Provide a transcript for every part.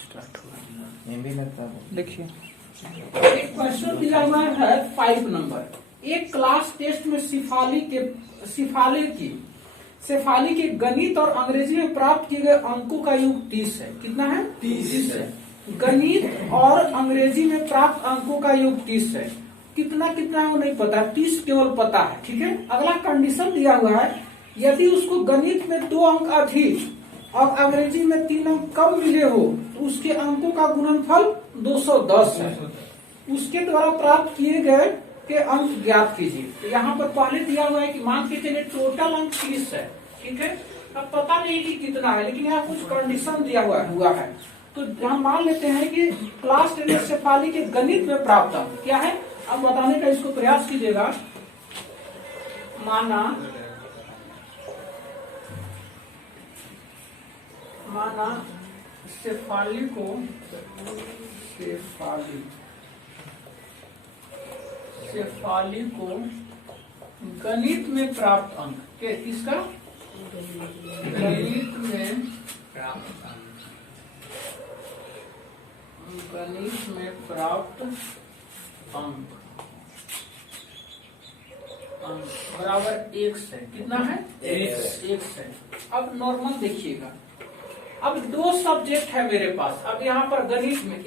Start हुआ हिंदी में तब देखिए एक क्वेश्चन दिया हुआ है 5 नंबर। एक क्लास टेस्ट में शेफाली के गणित और अंग्रेजी में प्राप्त किए गए अंकों का योग 30 है। कितना है? 30 है। गणित और अंग्रेजी में प्राप्त अंकों का योग 30 है। कितना कितना है वो नहीं पता, 30 केवल पता है। ठीक है, अगला कंडीशन दिया हुआ है, यदि उसको गणित में 2 अंक अधिक और अंग्रेजी में 3 अंक कम मिले हो तो उसके अंकों का गुणनफल 210 है। उसके द्वारा प्राप्त किए गए के अंक ज्ञात कीजिए। तो यहाँ पर पहले दिया हुआ है कि मान के चलिए टोटल अंक 30 है। ठीक है, अब पता नहीं कि कितना है, लेकिन यहाँ कुछ कंडीशन दिया हुआ है। तो हम मान लेते हैं कि क्लास 10 में शेफाली के गणित में प्राप्त अंक क्या है, अब बताने का इसको प्रयास कीजिएगा। माना शेफाली को गणित में प्राप्त अंक के किसका गणित में प्राप्त अंक बराबर 1 है। कितना है? 1 है। अब नॉर्मल देखिएगा, अब 2 सब्जेक्ट है मेरे पास। अब यहाँ पर गणित में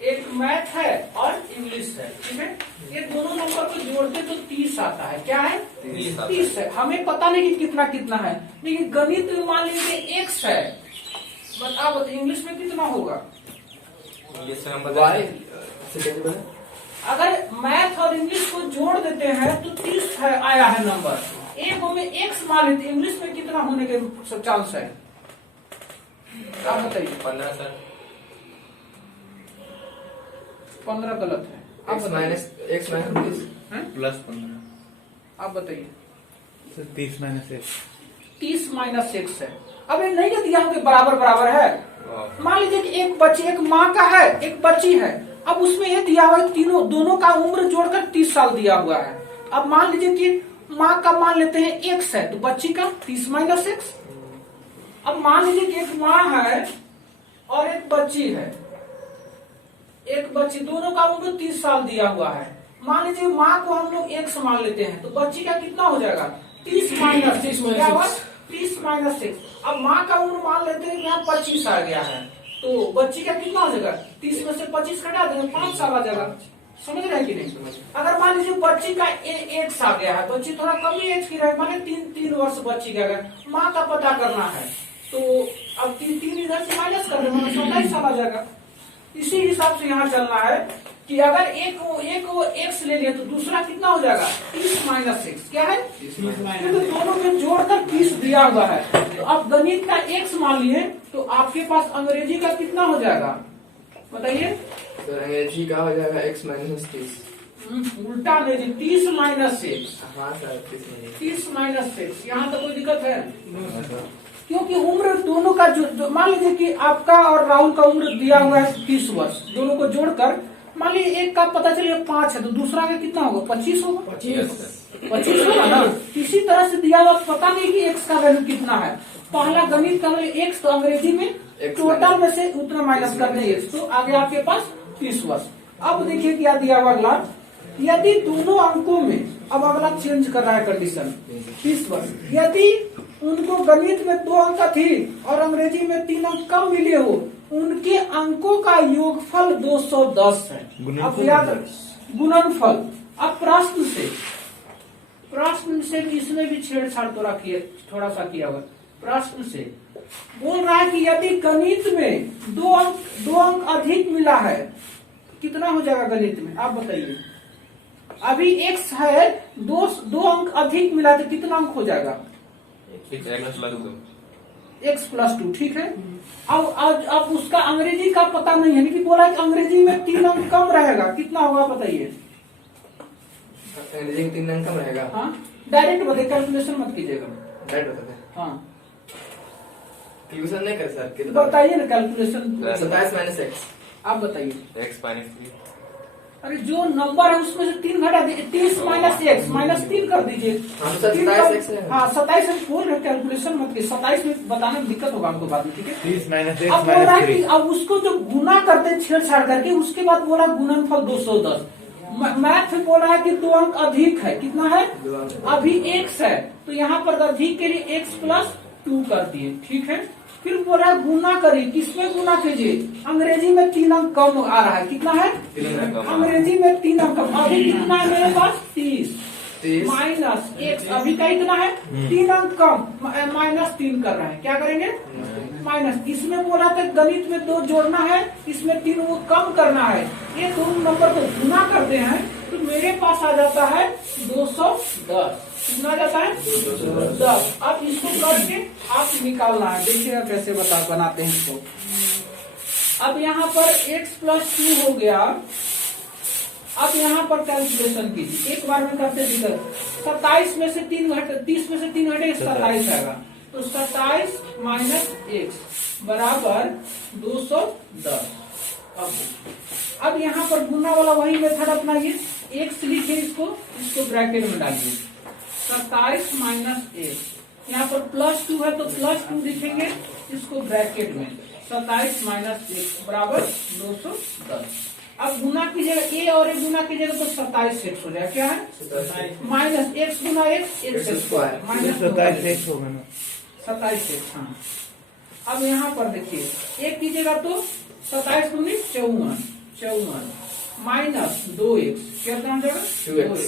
एक मैथ है और इंग्लिश है। ठीक है, ये दोनों नंबर को जोड़ते तो 30 आता है। क्या है? 30 है। हमें पता नहीं कि कितना कितना है, लेकिन गणित में मान लीजिए x है, बताओ इंग्लिश में कितना होगा? अगर मैथ और इंग्लिश को जोड़ देते हैं तो 30 है, आया है नंबर। एक में x मान लेते, इंग्लिश में कितना होने के चांस है? आप बताइए। 15 सर। 15 गलत है। आप x माइनस 30 प्लस 15। आप बताइए। 30 माइनस 1। 30 माइनस 1 है। अब ये नहीं दिया कि बराबर बराबर है। मान लीजिए कि एक बच्ची, एक माँ का है, एक बच्ची है। अब उसमें ये दिया हुआ है दोनों का उम्र जोड़कर 30 साल दिया हुआ है। अब मान लीजिए कि माँ का मान लेते हैं x है, तो बच्ची का 30 माइनस 1। अब मान लीजिए कि एक माँ है और एक बच्ची है, एक बच्ची, दोनों का उम्र 30 साल दिया हुआ है। मान लीजिए माँ को हम लोग x मान लेते हैं, तो बच्ची का कितना हो जाएगा? 30 माइनस 6। 30 माइनस 6। अब माँ का उम्र मान लेते हैं यहाँ 25 आ गया है, तो बच्ची का कितना हो जाएगा? 30 में से 25 घटा देंगे, 5 साल आ जाएगा। समझ रहे हैं कि नहीं? अगर मान लीजिए बच्ची का एज आ गया है, बच्ची थोड़ा कम ही एज की रहे, माने 3 वर्ष बच्ची का है, माँ का पता करना है, तो अब 3 इधर से माइनस कर देना, 27 साल आ जाएगा। इसी हिसाब से यहाँ चलना है कि अगर एक एक्स ले लिया तो दूसरा कितना हो जाएगा? 30 माइनस 6। क्या है? 30 तो दोनों में जोड़कर 30 दिया हुआ है। तो अब गणित का एक्स मान लिए तो आपके पास अंग्रेजी का कितना हो जाएगा बताइए? सर अंग्रेजी का हो जाएगा x माइनस 30। उल्टा ले 30 माइनस 6। हाँ सर 30 माइनस 6। यहाँ तो कोई दिक्कत है? क्योंकि उम्र दोनों का जो मान लीजिए कि आपका और राहुल का उम्र दिया हुआ है 30 वर्ष, दोनों को जोड़कर मान लीजिए एक का पता चलिए 5 है, तो दूसरा का कितना होगा? 25 होगा। 25 होगा ना। इसी तरह से दिया हुआ पता नहीं कि x का वैल्यू कितना है। पहला गणित का वैल्यू x, तो अंग्रेजी में टोटल में से उतना माइनस कर दें x, तो आगे आपके पास 30 वर्ष। अब देखिए क्या दिया हुआ अगला, यदि दोनों अंकों में, अब अगला चेंज कर रहा है कंडीशन, 30 वर्ष, यदि उनको गणित में 2 अंक अधिक और अंग्रेजी में 3 अंक कम मिले हो, उनके अंकों का योगफल 210 है। अब याद गुणनफल। अब प्रश्न से इसमें भी छेड़छाड़ थोड़ा सा किया हुआ। प्रश्न से बोल रहा है कि यदि गणित में 2 अंक अधिक मिला है, कितना हो जाएगा गणित में? आप बताइए। अभी x है, 2 अंक अधिक मिला तो कितना अंक हो जाएगा? x plus 2। ठीक है। अब उसका अंग्रेजी का पता नहीं है, लेकिन बोला कि अंग्रेजी में 3 अंक कम रहेगा, कितना होगा बताइए? अंग्रेजी में 3 अंक कम रहेगा। हाँ, डायरेक्ट बताइए, कैलकुलेशन मत कीजिएगा। डायरेक्ट बताते हैं। हाँ, ट्यूशन नहीं कर सर, बताइए ना कैलकुलेशन। 27 minus x। आप बताइए। x minus 3। अरे जो नंबर है उसमें से 3 घटा दीजिए, 30 माइनस एक्स माइनस 3 कर दीजिए। हाँ, तो 27x है। हाँ 27 हम बोल रहे कैलकुलेशन मत कीजिए, 27 में बताने में दिक्कत होगा हमको बाद में, ठीक है। 30 माइनस अब एक्स बोल रहा है माइनस कि 3। अब उसको जो गुना करते हैं छेड़छाड़ करके, उसके बाद बोला गुणनफल 210। मैथ में बोल रहा है कि 2 अंक अधिक है, कितना है 2 अंक। अभी x है, तो यहाँ पर अधिक के लिए x प्लस 2 कर दिए, ठीक है। फिर बोल रहा है गुना करिए, किसमें गुना कीजिए, अंग्रेजी में 3 अंक कम आ रहा है, कितना है 3 अंक कम। अंग्रेजी में 3 अंक कम। अभी कितना है मेरे पास 30 30 माइनस एक्स, अभी का इतना है 3 अंक कम, माइनस 3 कर रहा है, क्या करेंगे माइनस। इसमें बोला था गणित में 2 जोड़ना है, इसमें 3 वो कम करना है, ये दोनों नंबर को गुना करते हैं तो मेरे पास आ जाता है 210। कितना आ जाता है 210। अब इसको करके आप निकालना है, देखिएगा कैसे बनाते हैं इसको। अब यहाँ पर x प्लस 2 हो गया। अब यहाँ पर कैलकुलेशन कीजिए, एक बार में करते दिक्कत। 27 में से 3 घटे, 30 में से 3 घटे 27 आएगा, तो 27 माइनस एक्स बराबर 210। अब यहाँ पर गुना वाला वही मेथड अपनाइए, एक्स लिखे इसको ब्रैकेट में डालिए, 27 माइनस एक्स, यहाँ पर प्लस 2 है तो प्लस 2 लिखेंगे इसको ब्रैकेट में, 27 माइनस एक्स बराबर 210। अब गुना कीजिएगा, ए और ए गुना कीजिएगा तो 27 एक्स हो जाएगा, क्या है माइनस एक्स गुना x x square minus 27 x होगा ना, 27 एक्स। हाँ अब यहाँ पर देखिए एक कीजिएगा तो 27 दूनी 54 माइनस 2 एक्स, क्या हो जाएगा 2x।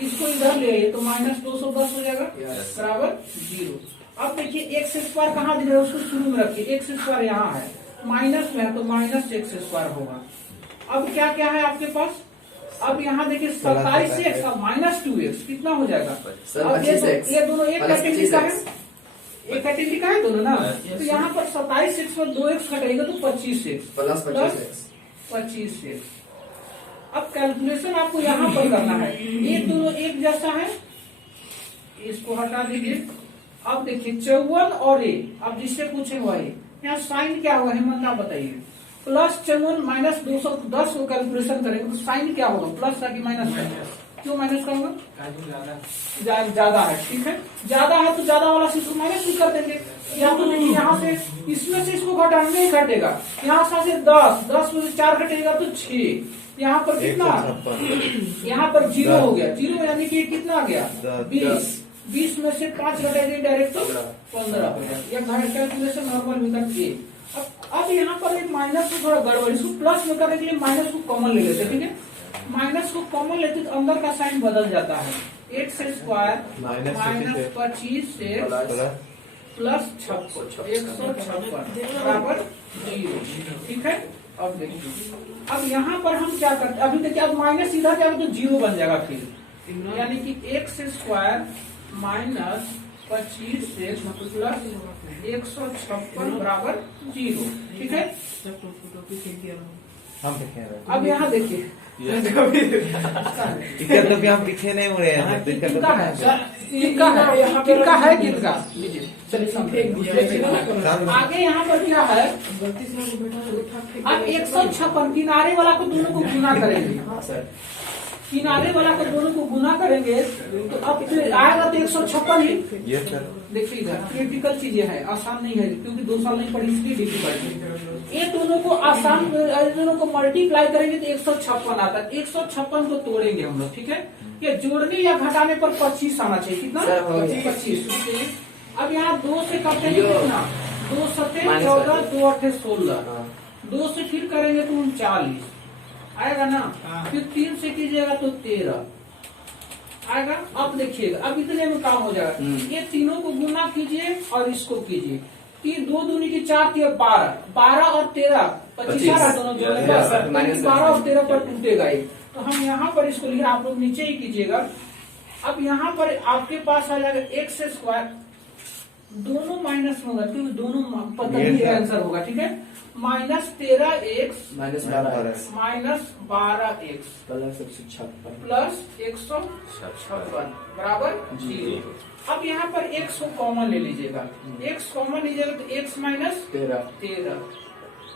इसको इधर ले आइए तो माइनस 210 हो जाएगा Yes। बराबर 0। अब देखिए एक्स स्क्वायर कहाँ दिया है, उसको शुरू में रखिए, एक्स स्क्वायर यहाँ है, माइनस में है तो माइनस एक्स स्क्वायर होगा। अब क्या क्या है आपके पास, अब यहाँ देखिए 27 एक्स और माइनस 2x कितना हो जाएगा, अब ये दोनों एक कैटेगरी का है, एक कैटेगरी का है दोनों ना, तो यहाँ पर 27 एक्स पर 2x घटेगा तो 25 एक्स प्लस 25 एक्स। अब कैलकुलेशन आपको यहाँ पर करना है, ये दोनों एक जैसा है, इसको हटा दीजिए। अब देखिए 54 और ए, अब जिससे पूछे वही, यहाँ साइन क्या होगा हेमंत आप बताइए, प्लस 54 माइनस 210 को कैलकुलेशन करेंगे तो साइन क्या होगा, प्लस का कि माइनस का, क्यों माइनस का होगा, ज्यादा है, ठीक है, ज्यादा है तो ज्यादा वाला से माइनस भी कर देंगे। या तो देखिए यहाँ से इसमें से इसको घटाना नहीं घटेगा, यहाँ से 10 में से 4 घटेगा तो 6, यहाँ पर कितना, यहाँ पर 0 हो गया, 0 यानी कि कितना आ गया 20 में से 5 घटेंगे डायरेक्ट तो 15 हो गया। यह कैलकुलेशन नॉर्मल मेथड ए। अब यहाँ पर एक माइनस को थोड़ा गड़बड़, इसको प्लस में करने के लिए माइनस को कॉमन ले लेते, ठीक है, माइनस को कॉमन लेते तो अंदर का साइन बदल जाता है, एक्स स्क्वायर माइनस 25 प्लस 156 बराबर 0, ठीक है। अब देखिए अब यहाँ पर हम क्या करते, अभी देखिए अब माइनस इधर जाएगा तो 0 बन जाएगा फिर, यानी कि x square minus 25 x plus 156 बराबर 0, ठीक है। हम लिखे हैं, अब यहाँ देखिए टिकट तो भी हम लिखे नहीं हो रहे हैं, किनका है किनका है किनका, आगे यहाँ पर क्या है, अब 156 किनारे वाला को दोनों को गुना करेंगे, किनारे वाला को दोनों को गुना करेंगे तो अब आएगा तो 156 ही। देखिएगा क्रिटिकल चीजें है, आसान नहीं है क्योंकि 2 साल नहीं पढ़ी इसलिए डिफिकल्ट है। ये दोनों को आसान, दोनों को मल्टीप्लाई करेंगे तो 156 आता है, 156 को तोड़ेंगे हम लोग, ठीक है। ये जोड़ने या घटाने पर 25 आना चाहिए, कितना 25। अब यहाँ 2 से करते हैं कितना, 2 7 14 2 8 16, 2 से फिर करेंगे तो 39 आएगा ना, फिर 3 से कीजिएगा तो 13 आएगा। अब देखिएगा अब इतने में काम हो जाएगा, ये तीनों को गुना कीजिए और इसको कीजिए, 2 दूनी की 4 की 12 और 13 25 दोनों जोड़ेगा, 12 और 13 पर टूटेगा ये, तो हम यहाँ पर इसको लिखे, आप लोग नीचे ही कीजिएगा। अब यहाँ पर आपके पास आ जाएगा एक्स स्क्वायर, दोनों माइनस में होगा क्योंकि दोनों पता ही आंसर होगा, ठीक है, minus 13x minus 12x plus 156 plus 156 बराबर 0। अब यहाँ पर x को कॉमन ले लीजिएगा, x कॉमन लीजिएगा तो x माइनस 13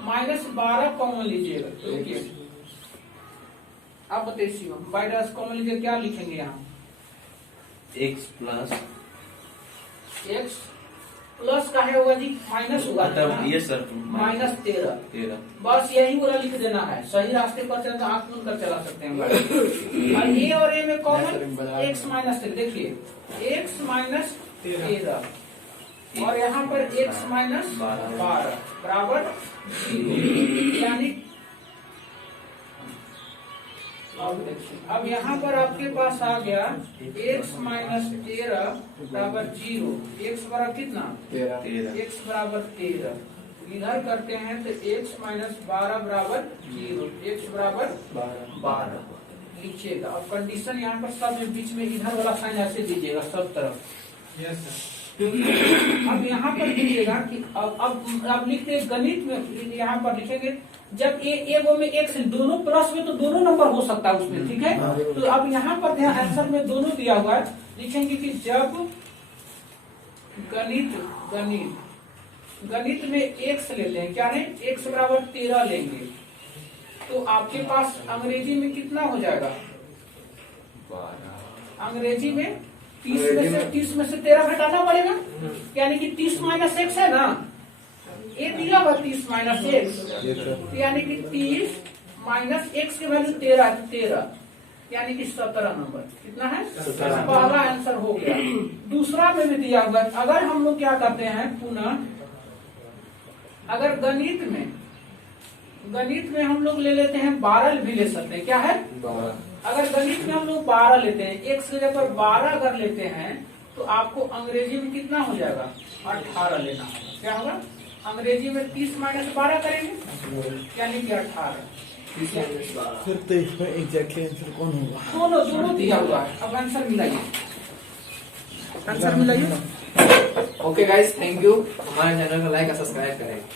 माइनस 12 कॉमन लीजिएगा तो आप बताइए शिवम, बाई डायरेक्स कॉमन लीजिए, क्या लिखेंगे यहाँ? एक्स प्लस एक्स प्लस का है होगा जी, माइनस होगा मतलब ये सर माइनस 13। 13 बस यही पूरा लिख देना है, सही रास्ते पर चलते आंख मूंद कर चला सकते हैं गाड़ी। और ए और ए में कॉमन एक्स माइनस 13, देखिए एक्स माइनस 13 और यहाँ पर एक्स माइनस 12 बराबर 0, यानी अब यहाँ पर आपके पास आ गया x माइनस 13 बराबर 0, x बराबर कितना? 13 x बराबर 13। इधर करते हैं तो x माइनस 12 बराबर 0, x बराबर 12 लीजिएगा। अब कंडीशन यहाँ पर सब में बीच में इधर वाला साइन ऐसे दीजिएगा सब तरफ। अब यहाँ पर दीजिएगा कि अब लिखते हैं गणित में, यहाँ पर लिखेंगे जब ए वो में एक्स दोनों प्लस में तो दोनों नंबर हो सकता है उसमें, ठीक है। तो अब यहाँ पर ध्यान, आंसर में दोनों दिया हुआ है, लिखेंगे कि जब गणित में एक्स लेते हैं, क्या है एक्स बराबर 13 लेंगे, तो आपके पास अंग्रेजी में कितना हो जाएगा? अंग्रेजी में 30 में से 13 घटाना पड़ेगा, यानी कि 30 माइनस एक्स है ना, ये दिया हुआ 30 माइनस एक्स, यानी कि 30 माइनस एक्स की वैल्यू 13, यानी कि 17 नंबर कितना है? पहला आंसर हो गया। दूसरा में भी दिया हुआ, अगर हम लोग क्या करते हैं पुनः, अगर गणित में हम लोग ले लेते हैं 12 भी ले सकते हैं, क्या है? अगर गणित में हम लोग 12 लेते हैं, एक्स की जगह पर 12 अगर लेते हैं तो आपको अंग्रेजी में कितना हो जाएगा? 18 लेना होगा। क्या होगा? अंग्रेजी में 30 माइनस 12 करेंगे, यानी कि 18। फिर तो इसमें एग्जैक्टली आंसर कौन होगा? दोनों दिया हुआ है। अब आंसर मिलाइए, आंसर मिलाइए। Okay guys, thank you. हमारे चैनल को लाइक और सब्सक्राइब करें।